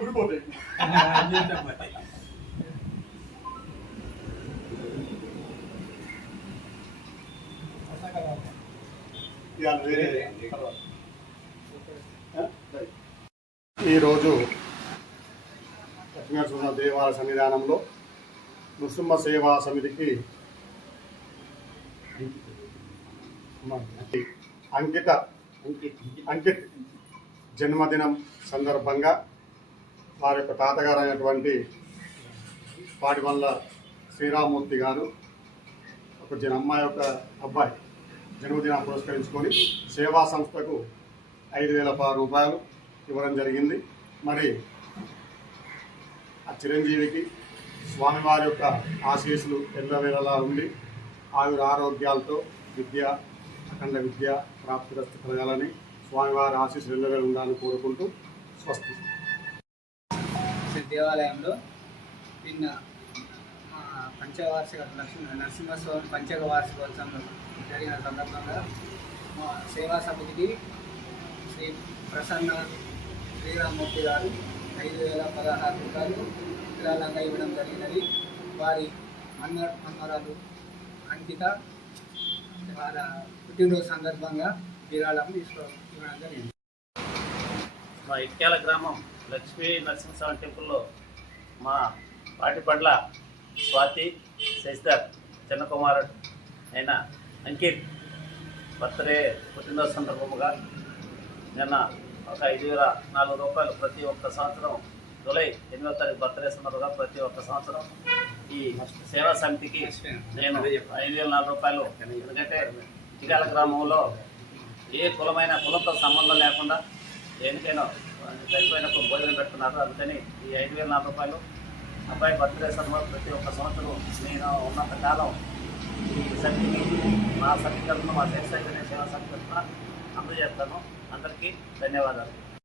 గుడిపోతాయి. ఈరోజు లక్ష్మీనరసింహ దేవాలయ సన్నిధానంలో నృసింహ సేవా సమితికి అంకిత్ జన్మదినం సందర్భంగా వారి యొక్క తాతగారు అయినటువంటి పాటివల్ల శ్రీరామూర్తి గారు ఒక అమ్మాయి యొక్క అబ్బాయి జన్మదినం పురస్కరించుకొని సేవా సంస్థకు 5,000 రూపాయలు ఇవ్వడం జరిగింది. మరి ఆ చిరంజీవికి స్వామివారి యొక్క ఆశీస్సులు ఎల్లవేళలా ఉండి ఆయుర ఆరోగ్యాలతో అఖండ విద్య ప్రాప్తిరస్తు కలగాలని స్వామివారి ఆశీస్సులు ఎల్లవేళ ఉండాలని కోరుకుంటూ స్వస్తి. దేవాలయంలో నిన్న పంచవార్షిక నరసింహస్వామి పంచక వార్షికోత్సవం జరిగిన సందర్భంగా మా సేవా సమితికి శ్రీ ప్రసన్న శ్రీరామూర్తి గారు 5,016 రూపాయలు విరాళంగా ఇవ్వడం జరిగినది. వారి అన్నరాలు అంకిత వాళ్ళ పుట్టినరోజు సందర్భంగా విరాళం ఇవ్వడం జరిగింది. మా ఇట్యాల గ్రామం లక్ష్మీ నరసింహస్వామి టెంపుల్లో మా పాటిపడ్ల స్వాతి శశిధర్ చిన్న కుమారుడు అయిన అంకిత్ బర్త్డే పుట్టినరోజు సందర్భముగా నిన్న ఒక 5,004 రూపాయలు ప్రతి ఒక్క సంవత్సరం జూలై 8వ తారీఖు బర్త్డే సందర్భంగా ప్రతి ఒక్క సంవత్సరం ఈ సేవా సమితికి నేను 5,004 రూపాయలు, ఎందుకంటే ఇటికాల గ్రామంలో ఏ కులంతో సంబంధం లేకుండా దేనికైనా చనిపోయినప్పుడు భోజనం పెడుతున్నారు. అందుకని ఈ 5,004 రూపాయలు అబ్బాయి బర్త్డే సందర్భంగా ప్రతి ఒక్క సంవత్సరం నేను ఉన్నంత కాలం ఈ సమితికి మా సమితి తరఫున మా సేవా సమితి అందజేస్తాను. అందరికీ ధన్యవాదాలు.